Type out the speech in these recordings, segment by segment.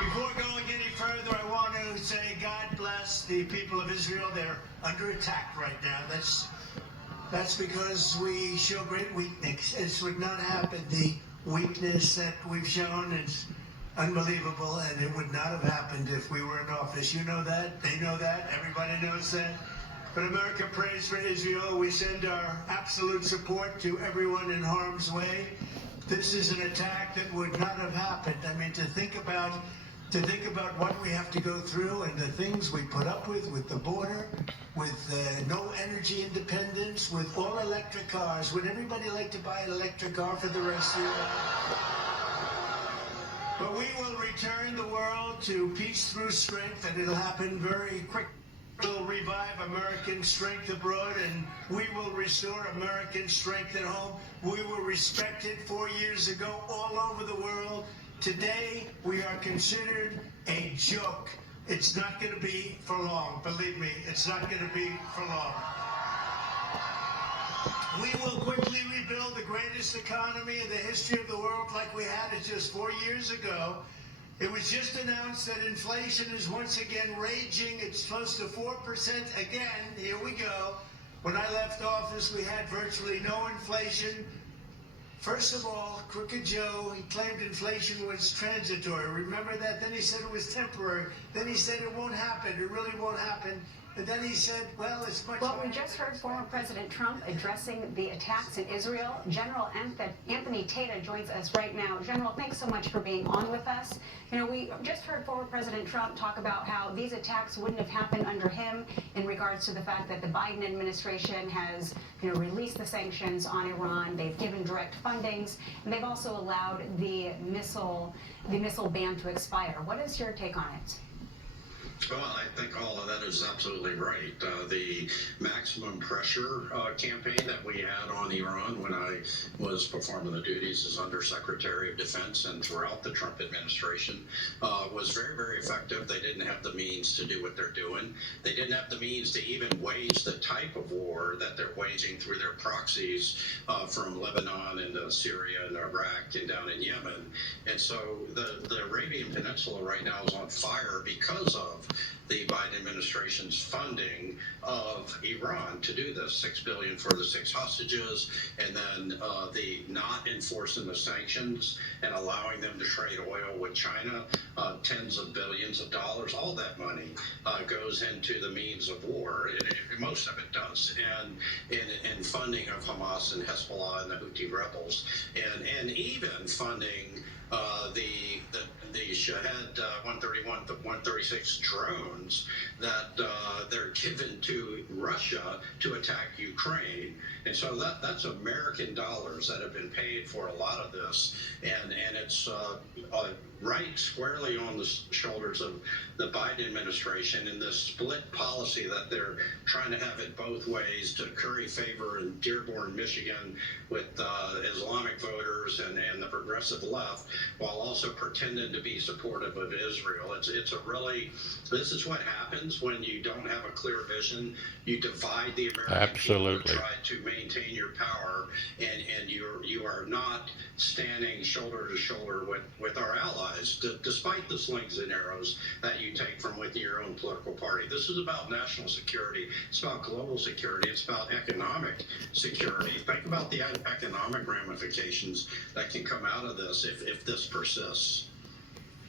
Before going any further, I want to say God bless the people of Israel. They're under attack right now. That's because we show great weakness. This would not happen. The weakness that we've shown is unbelievable, and it would not have happened if we were in office. You know that. They know that. Everybody knows that. But America prays for Israel. We send our absolute support to everyone in harm's way. This is an attack that would not have happened. I mean, to think about what we have to go through and the things we put up with the border, with no energy independence, with all electric cars. Would everybody like to buy an electric car for the rest of your life? But we will return the world to peace through strength, and it'll happen very quickly. We'll revive American strength abroad, and we will restore American strength at home. We were respected 4 years ago all over the world. Today, we are considered a joke. It's not going to be for long. Believe me, it's not going to be for long. We will quickly rebuild the greatest economy in the history of the world like we had it just 4 years ago. It was just announced that inflation is once again raging. It's close to 4% again. Here we go. When I left office, we had virtually no inflation. First of all, Crooked Joe, he claimed inflation was transitory. Remember that? Then he said it was temporary. Then he said it won't happen. It really won't happen. And then he said, well, it's much Well, we just heard former President Trump addressing the attacks in Israel. General Anthony Tata joins us right now. General, thanks so much for being on with us. You know, we just heard former President Trump talk about how these attacks wouldn't have happened under him in regards to the fact that the Biden administration has, released the sanctions on Iran. They've given direct fundings, and they've also allowed the missile ban to expire. What is your take on it? Well, I think all of that is absolutely right. The maximum pressure campaign that we had on Iran when I was performing the duties as Undersecretary of Defense and throughout the Trump administration was very, very effective. They didn't have the means to do what they're doing. They didn't have the means to even wage the type of war that they're waging through their proxies from Lebanon and Syria and Iraq and down in Yemen. And so the Arabian Peninsula right now is on fire because of the Biden administration's funding of Iran to do this. $6 billion for the 6 hostages, and then the not enforcing the sanctions and allowing them to trade oil with China, tens of billions of dollars. All that money goes into the means of war. Most of it does, and in funding of Hamas and Hezbollah and the Houthi rebels, and even funding the Shahed 131 to 136 drones that they're given to Russia to attack Ukraine. And so that's American dollars that have been paid for a lot of this, and it's right squarely on the shoulders of the Biden administration in this split policy that they're trying to have it both ways to curry favor in Dearborn, Michigan with Islamic voters and the progressive left, while also pretending to be supportive of Israel. It's a really, this is what happens when you don't have a clear vision. You divide the American people to try to maintain your power, and you are not standing shoulder to shoulder with our allies, despite the slings and arrows that you take from within your own political party. This is about national security. It's about global security. It's about economic security. Think about the economic ramifications that can come out of this if this persists.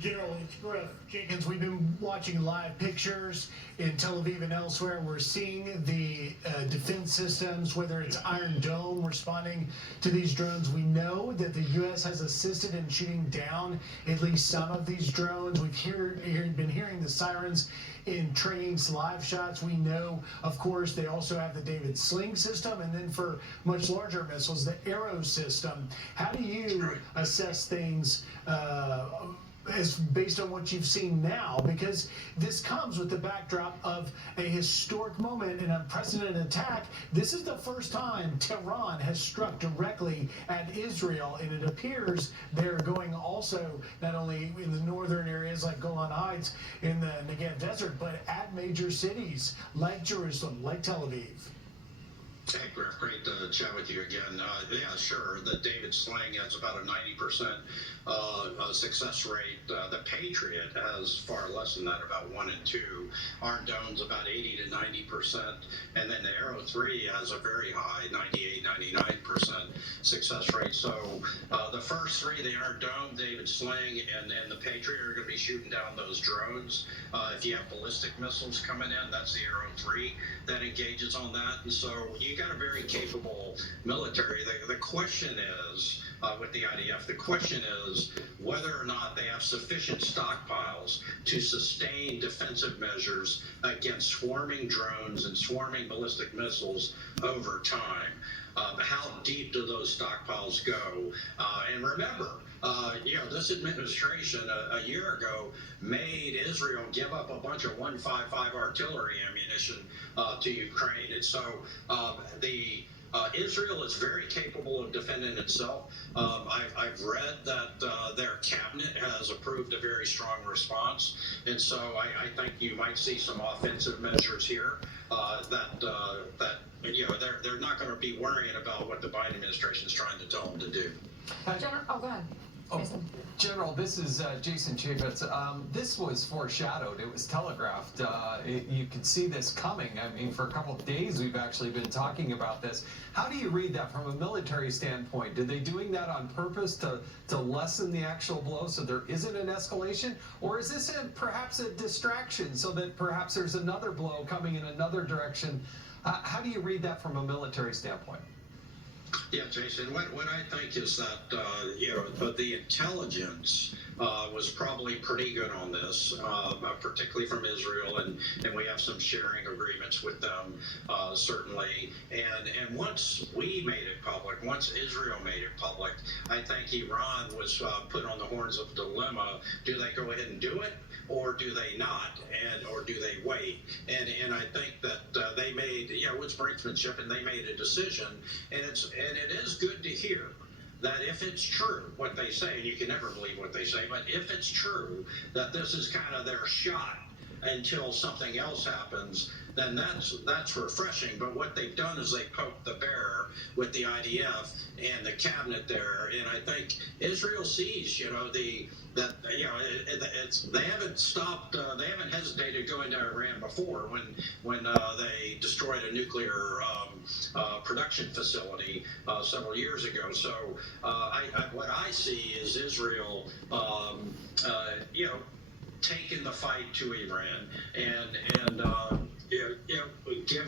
General, it's Griff Jenkins. We've been watching live pictures in Tel Aviv and elsewhere. We're seeing the defense systems, whether it's Iron Dome responding to these drones. We know that the U.S. has assisted in shooting down at least some of these drones. We've been hearing the sirens in trains, live shots. We know, of course, they also have the David Sling system, and then for much larger missiles, the Arrow system. How do you assess things as based on what you've seen now? Because this comes with the backdrop of a historic moment, an unprecedented attack. This is the first time Tehran has struck directly at Israel, and it appears they're going also not only in the northern areas like Golan Heights in the Negev Desert, but at major cities like Jerusalem, like Tel Aviv. Hey, Griff, great to chat with you again. Yeah, sure. The David Sling has about a 90% success rate. The Patriot has far less than that, about 1 and 2. Iron Dome's about 80 to 90%. And then the Arrow 3 has a very high, 98, 99% success rate. So the first 3, the Iron Dome, David Sling, and the Patriot are going to be shooting down those drones. If you have ballistic missiles coming in, that's the Arrow 3 that engages on that. And so you got a very capable military. The question is, with the IDF, the question is whether or not they have sufficient stockpiles to sustain defensive measures against swarming drones and swarming ballistic missiles over time. How deep do those stockpiles go? And remember, this administration a year ago made Israel give up a bunch of 155 artillery ammunition to Ukraine. And so Israel is very capable of defending itself. I've read that their cabinet has approved a very strong response. And so I think you might see some offensive measures here that they're not going to be worrying about what the Biden administration is trying to tell them to do. General, go ahead. General, this is Jason Chaffetz. This was foreshadowed. It was telegraphed. You could see this coming. I mean, for a couple of days, we've actually been talking about this. How do you read that from a military standpoint? Are they doing that on purpose to lessen the actual blow so there isn't an escalation? Or is this perhaps a distraction so that perhaps there's another blow coming in another direction? How do you read that from a military standpoint? Yeah, Jason, what I think is that, the intelligence was probably pretty good on this, particularly from Israel, and we have some sharing agreements with them, certainly. And once we made it public, once Israel made it public, I think Iran was put on the horns of a dilemma. Do they go ahead and do it? Or do they not, or do they wait? And I think that they made, it's brinksmanship, and they made a decision. And it is good to hear that if it's true what they say, and you can never believe what they say, but if it's true that this is kind of their shot until something else happens, then that's refreshing. But what they've done is they poked the bear with the IDF and the cabinet there, and I think Israel sees, they haven't stopped, they haven't hesitated going to Iran before when they destroyed a nuclear production facility several years ago. So what I see is Israel, taking the fight to Iran and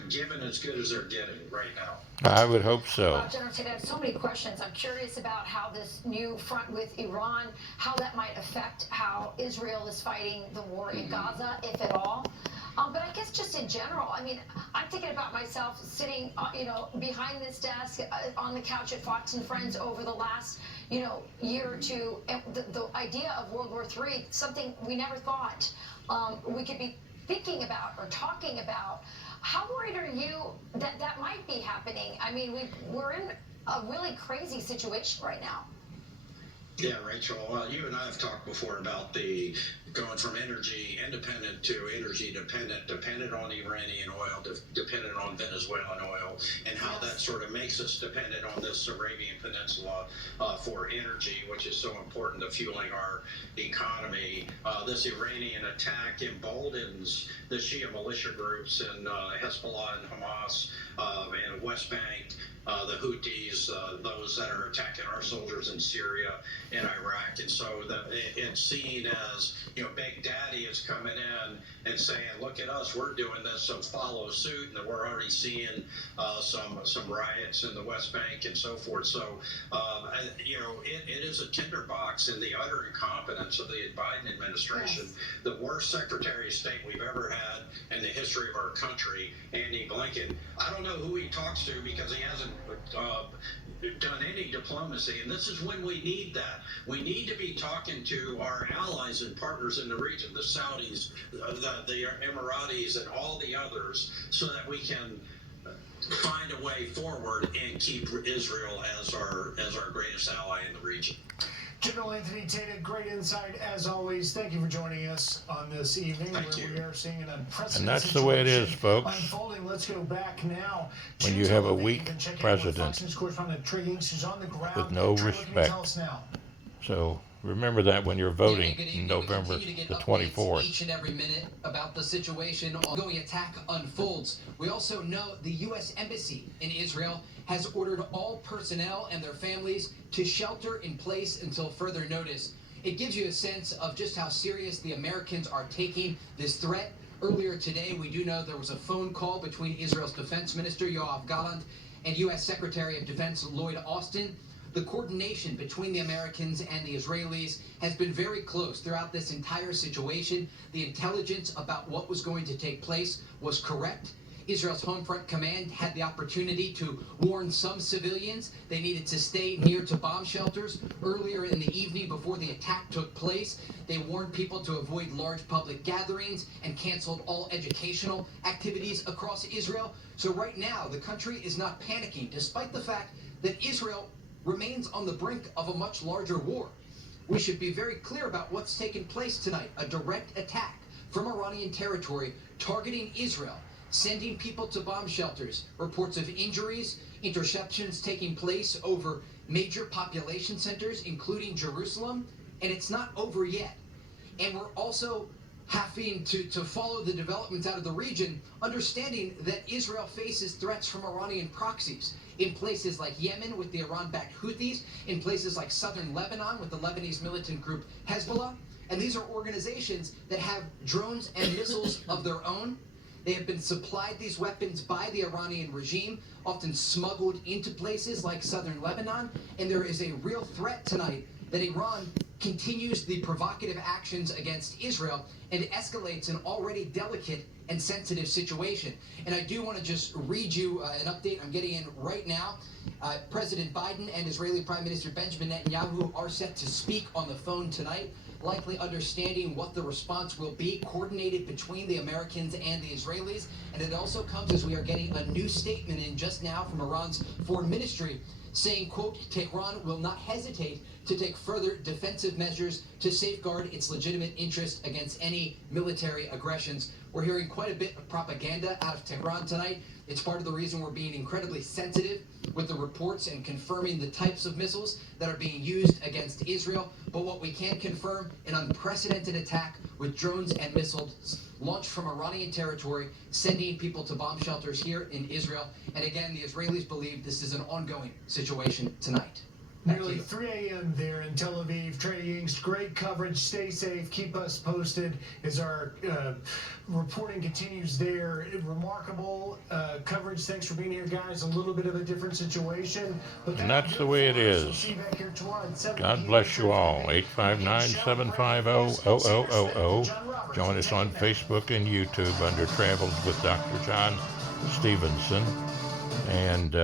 given as good as they're getting right now. I would hope so. General, I have so many questions. I'm curious about how this new front with Iran, how that might affect how Israel is fighting the war in Gaza, if at all. But I guess just in general, I mean, I'm thinking about myself sitting, behind this desk on the couch at Fox and Friends over the last, year or two. And the idea of World War III, something we never thought we could be thinking about or talking about. How worried are you that that might be happening? I mean, we're in a really crazy situation right now. Yeah, Rachel, you and I have talked before about the going from energy independent to energy dependent on Iranian oil, dependent on Venezuelan oil, and how that sort of makes us dependent on this Arabian Peninsula for energy, which is so important to fueling our economy. This Iranian attack emboldens the Shia militia groups in Hezbollah and Hamas and West Bank, the Houthis, those that are attacking our soldiers in Syria and Iraq. And so it's seen as, Big Daddy is coming in and saying, look at us, we're doing this, so follow suit. And we're already seeing some riots in the West Bank and so forth. So, it is a tinderbox in the utter incompetence of the Biden administration. Yes. The worst Secretary of State we've ever had in the history of our country, Andy Blinken. I don't know who he talks to because he hasn't done any diplomacy, and this is when we need that. We need to be talking to our allies and partners in the region, the Saudis, the Emiratis, and all the others, so that we can find a way forward and keep Israel as our greatest ally in the region. General Anthony Tata, great insight as always. Thank you for joining us on this evening Thank where you. we are seeing an unprecedented And that's the way it is, situation folks. unfolding. Let's go back now When to you have a Tel Aviv weak and check in president with Fox News correspondent Trey Yingst, who's on the ground. with no Trey, what can you respect. tell us now? So remember that when you're voting Good in evening. November We continue to the get updates 24th. each and every minute about the situation. Ongoing attack unfolds. We also know the U.S. Embassy in Israel has ordered all personnel and their families to shelter in place until further notice. It gives you a sense of just how serious the Americans are taking this threat. Earlier today, we do know there was a phone call between Israel's Defense Minister Yoav Gallant and U.S. Secretary of Defense Lloyd Austin. The coordination between the Americans and the Israelis has been very close throughout this entire situation. The intelligence about what was going to take place was correct. Israel's Home Front Command had the opportunity to warn some civilians they needed to stay near to bomb shelters. Earlier in the evening before the attack took place, they warned people to avoid large public gatherings and canceled all educational activities across Israel. So right now, the country is not panicking, despite the fact that Israel remains on the brink of a much larger war. We should be very clear about what's taken place tonight. A direct attack from Iranian territory targeting Israel, sending people to bomb shelters, reports of injuries, interceptions taking place over major population centers, including Jerusalem, and it's not over yet. And we're also having to follow the developments out of the region, understanding that Israel faces threats from Iranian proxies in places like Yemen with the Iran-backed Houthis, in places like southern Lebanon with the Lebanese militant group Hezbollah. And these are organizations that have drones and missiles of their own. They have been supplied these weapons by the Iranian regime, often smuggled into places like southern Lebanon. And there is a real threat tonight that Iran continues the provocative actions against Israel and escalates an already delicate and sensitive situation. And I do want to just read you an update I'm getting in right now. President Biden and Israeli Prime Minister Benjamin Netanyahu are set to speak on the phone tonight, likely understanding what the response will be, coordinated between the Americans and the Israelis. And it also comes as we are getting a new statement in just now from Iran's foreign ministry saying, quote, Tehran will not hesitate to take further defensive measures to safeguard its legitimate interest against any military aggressions. We're hearing quite a bit of propaganda out of Tehran tonight. It's part of the reason we're being incredibly sensitive with the reports and confirming the types of missiles that are being used against Israel. But what we can confirm, an unprecedented attack with drones and missiles launched from Iranian territory, sending people to bomb shelters here in Israel. And again, the Israelis believe this is an ongoing situation tonight. Back to Nearly you. 3 a.m. there in Tel Aviv. Trey Yingst, great coverage. Stay safe. Keep us posted as our reporting continues there. Remarkable coverage. Thanks for being here, guys. A little bit of a different situation. But And that's the way it is. We'll see you back here tomorrow at 7 God p.m. bless you all. 859-750-0000. Join us on Facebook and YouTube under Travels with Dr. John Stephenson. And